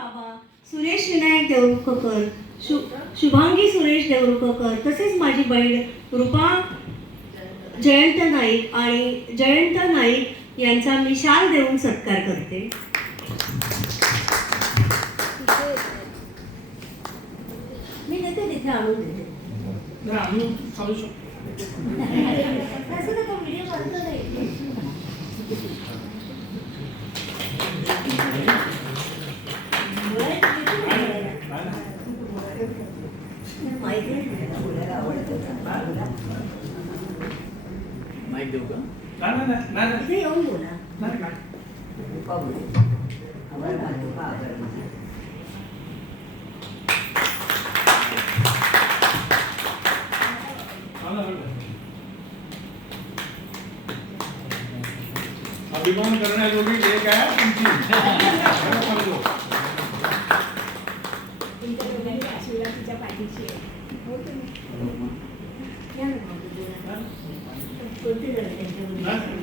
बाबा सुरेश विनायक देवरुखकर, शुभांगी सुरेश देवरुखकर, तसेच माझी बहीण रूपा जयंत नाईक आणि जयंत नाईक यांचा मी शाल देऊन सत्कार करते. मी देते तिथे आणून देते. तसं तर तो व्हिडिओ बनतो नाही. माईक देऊ का? इथे येऊन बोला. अभिमान करण्याजोगी एक आहे तुमची. तिच्या पाठीशी कोणती जण त्यांच्याबरोबर